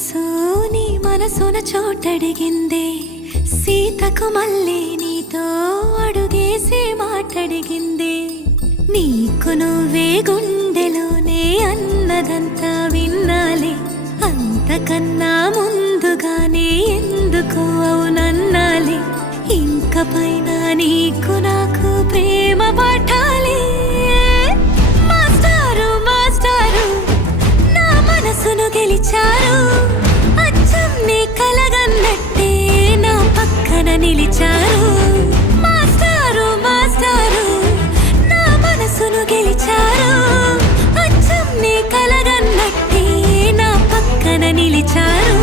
మనసు నీ మనసున చోటడిగిందే, సీతకు మళ్ళీ నీతో అడుగేసి మాటడిగిందే. నీకు నువ్వే గుండెలోనే అన్నదంతా విన్నాలే, అంతకన్నా ముందుగానే ఎందుకు అవునన్నాలే. ఇంక పైన నీకు నాకు ప్రేమ పాఠాలే. మాస్టారు మాస్టారు నా మనసును గెలిచారు, అచ్చం నీ కలగన్నట్టే నా పక్కన నిలిచారు. మాస్టారు మాస్టారు నా మనసును గెలిచారు, అచ్చం నీ కలగన్నట్టే నా పక్కన నిలిచారు.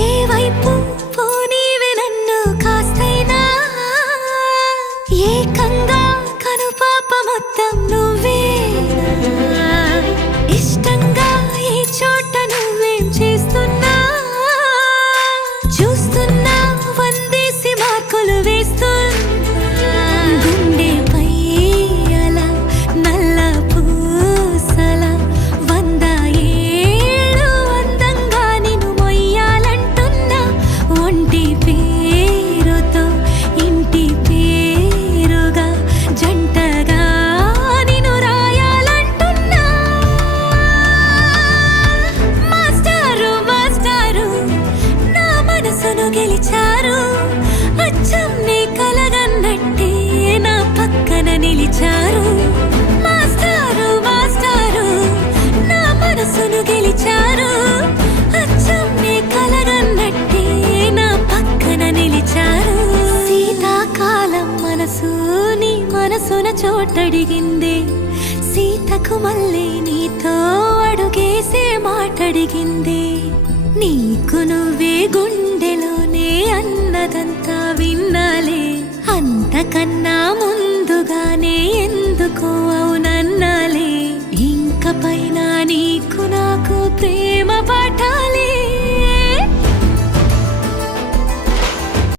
ఏ వైపు పోనీవి నన్ను కాస్తైనా, ఏకంగా కనుపాప మొత్తం నువ్వేనా. ఇష్టంగా ఏ చోట నువ్వేం చేస్తున్నా, చూస్తున్నా వందేసి మార్కులు వేస్తున్నా. గుండెపై అలా నల్ల పూసల 100 ఏళ్ళు అందంగా నిన్ను మొయ్యాలంటున్నా. ఒంటి పేరుతో ఇంటి పేరుగా జంటగా నిన్ను రాయాలంటున్నా. మాస్టారు మాస్టారు నా మనసును గెలిచారు, అచ్చం నీ కలగన్నట్టే నా పక్కన నిలిచారు. మాస్టారు మాస్టారు నా మనసును గెలిచారు, అచ్చం నీ కలగన్నట్టే నా పక్కన నిలిచారు. శీతాకాలం మనసు నీ మనసున చోటడిగిందే, సీతకు మళ్ళీ నీతో అడుగేసే మాటడిగిందే. నీకు నువ్వే గుండెలోనే అన్నదంతా విన్నాలే, అంతకన్నా ముందుగానే ఎందుకు అవునన్నాలే. ఇంక పైన నీకు